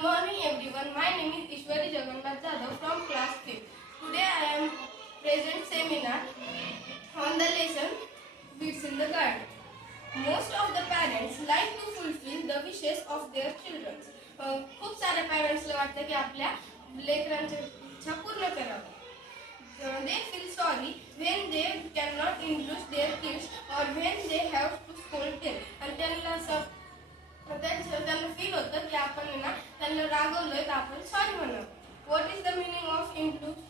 Good morning everyone. My name is Ishwari Jagannath Jadhav from class 5th. Today I am present seminar on the lesson Weeds in the Garden. Most of the parents like to fulfill the wishes of their children. खूप साऱ्या पॅरेंट्सला वाटतं की आपल्या लेकरांच्या इच्छा पूर्ण कराव्या. They feel sorry when they cannot indulge their kids or when they have to scold them. आणि त्यांना फील होतं की आपण ना त्यांना रागवलोय तर आपण सॉरी म्हणावं. What is the meaning of indulge?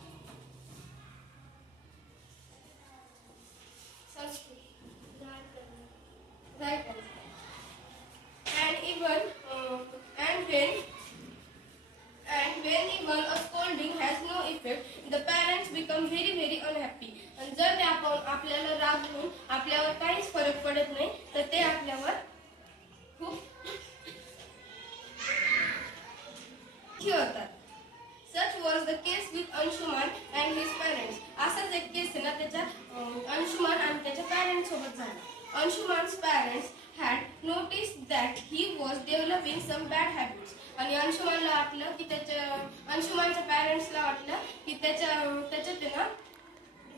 Right. And when even a scolding has no effect, the parents become very unhappy. आणि जर ते आपल्याला रागवून आपल्यावर काहीच फरक पडत नाही तर ते आपल्यावर खूप होतात. Such was the case with Anshuman and his parents. असाच एक केस आहे ना त्याच्या अंशुमान आणि त्याच्या पॅरेंट्स सोबत झाला. Anshuman's parents had noticed that he was developing some bad habits. आणि अंशुमनला वाटलं की अंशुमनच्या पॅरेंट्सला वाटलं की त्याच्यात ना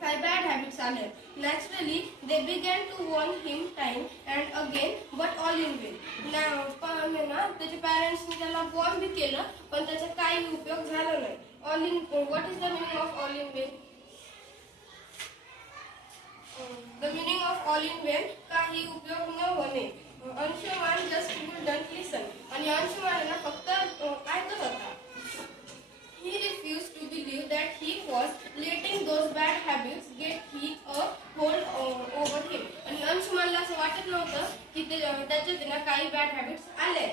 काही बॅड हॅबिट्स आले. Naturally, they began to warn him time and again, but all in vain. पण ना त्याच्या पॅरेंट्सनी त्याला वॉर्न भी केलं पण त्याचा काही उपयोग झाला नाही. All in what is the meaning of all in vain? The meaning of all in vain काही उपयोग न होणे. Anshuman just wouldn't listen. आणि अंशुमान ना फक्त ऐकत होता. He refused to believe that he was letting those bad habits get a hold over him. आणि अंशुमनला असं वाटत नव्हतं की त्याच्यात ना काही बॅड हॅबिट्स आले.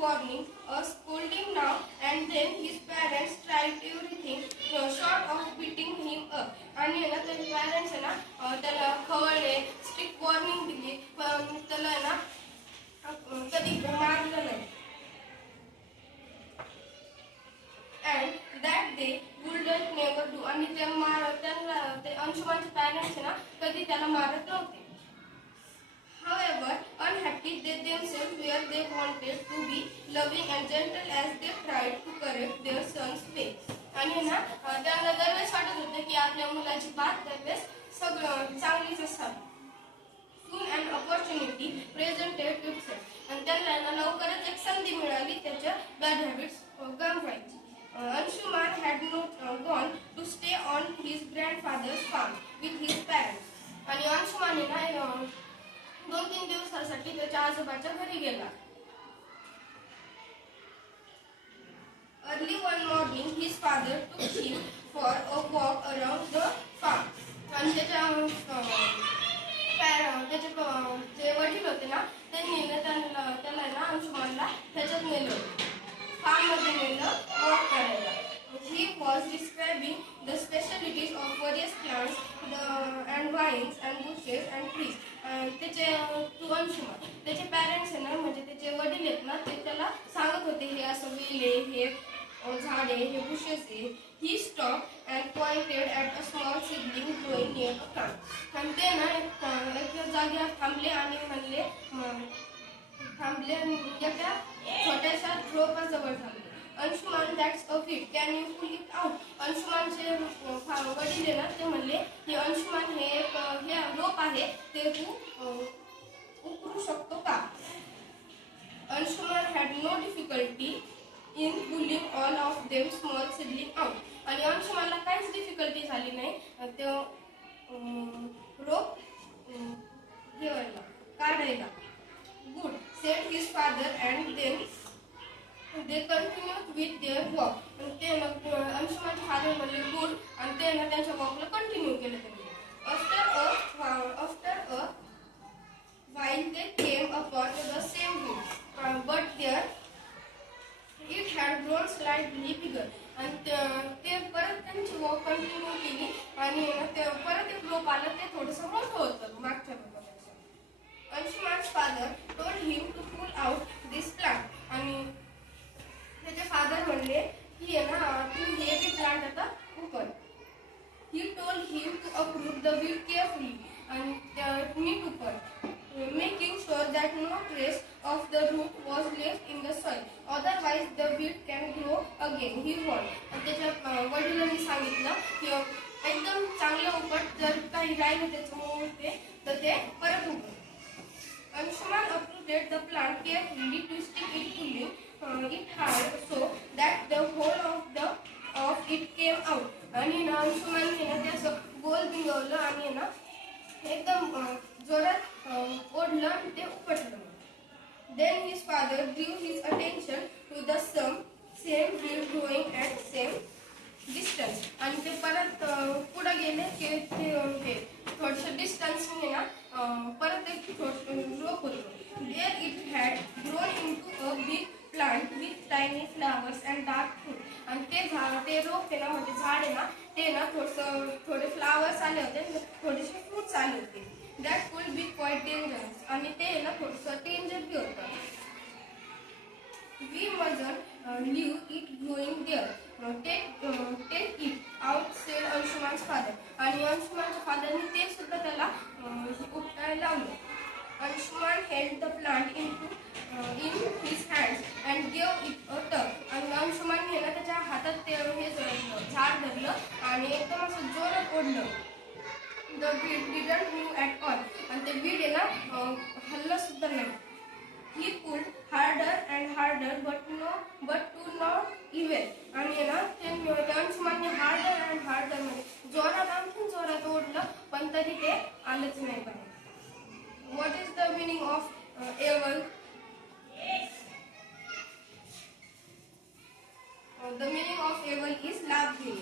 Warning, a scolding now and then his parents tried everything short of beating him up. आणि ना त्याचे पॅरेंट्स ना त्याला खवळले, स्ट्रिक्ट वॉर्निंग दिली पण त्याला ना कधी मारलं नाही. And that they wouldn't never do. आणि ते अंशुमनचे पॅरेंट्स ना कधी त्याला मारत नव्हते. However, unhappy they themselves were, they wanted to be loving and gentle as they tried to correct their son's way. आणि ना त्यांना दरवेळेस वाटत होतं की आपल्या मुलाची बात दरवेळेस सगळं चांगलीच असावी. Soon an opportunity presented itself. आणि त्यांना लवकरच एक संधी मिळाली त्याच्या बॅड हॅबिट्स गमावायची. Anshuman had not gone to stay on his grandfather's farm with his parents. आणि अंशुमान ना 2-3 दिवसासाठी त्याच्या आजोबाच्या घरी गेला. Early one morning, his father took him for a walk around the farm. आणि जे वडील होते ना त्यांनी त्याला ना अंशुमनला त्याच्यात नेलं, फार्म मध्ये नेलं वॉक करायला. He was describing the specialties of various plants and vines and bushes and trees. Anshuman त्याचे पॅरेंट्स आहे ना म्हणजे त्याचे वडील आहेत ना ते त्याला सांगत होते हे असं वेल आहे, हे झाड आहे, हे बुशेस आहे. He stopped and pointed at a small seedling growing near a plant. आणि ते ना एका जागेवर थांबले आणि म्हणले एका छोट्याशा रोपाजवळ थांबले. Anshuman, that's a weed. Can you pull it out? अंशुमानचे वडील आहे ना ते म्हणले की अंशुमान हे रोप आहे ते तू उकरू शकतो का? Anshuman had no difficulty in pulling all of them small seedling out. आणि अंशुमानला काहीच डिफिकल्टी झाली नाही ते रोप काढायला. Good, said his father, and then they continued with their walk. आणि ते अंशुमानचे फादर म्हणले गुड आणि ते ना त्यांच्या वॉकला कंटिन्यू केलं त्यांनी. After a while they came upon the same weed, but there it had grown slightly bigger. आणि ते परत त्यांची वॉक कंटिन्यू केली आणि परत एक रोप आलं ते थोडंसं मोठं होतं मागच्या रोपापेक्षा. Anshuman's father told him to pull out this plant. आणि त्याचे फादर म्हणले की आहे ना तू हे बी प्लांट आता उकळ. He told him to uproot the weed carefully and नीट उकळ, making sure that no trace of the root was left in the soil. Otherwise, the weed can grow again. He warned. त्याच्या वडिलांनी सांगितलं की एकदम चांगलं उपट जर काही राहिलं त्याच्यामुळे तर ते परत उगवलं. Anshuman uprooted the plant carefully, twisting it, pulling it hard so that the whole of it came out. आणि ना अंशुमान ते असं गोल बिंगवलं आणि ना एकदम जोरात ओढलं आणि ते उपटलं. Then his father drew his attention to the same weed growing at same distance. आणि ते परत पुढे गेले की ते थोडंसं डिस्टन्सने ना परत एक रोप होतं. There it had grown into a big plant with tiny flowers and dark fruit. आणि ते रोप आहे ना म्हणजे झाड आहे ना ते ना थोडे फ्लावर्स आले होते, थोडेसे फ्रुट्स आले होते. That could be quite dangerous. आणि ते ना थोडंसं डेंजर बी होतं. We mustn't leave it growing there. Take it out, said Anshuman's father. आणि अंशुमानच्या फादरनी ते सुद्धा त्याला उपटायला लावलं. Anshuman held the plant in his hands and gave it a tug. आणि अंशुमान ना त्याच्या हातात ते झाड धरलं आणि एकदम असं जोरात ओढलं. The weed didn't move at all. आणि ते वीड आहे ना हल्लं सुद्धा नाही. He pulled harder and harder, but to no avail. आणि ना ते अंशुमानने harder and harder म्हणजे जोरात आणखीन जोरात ओढलं पण तरी ते आलंच नाही बाहेर. What is the meaning of evil? The meaning of evil is laughing.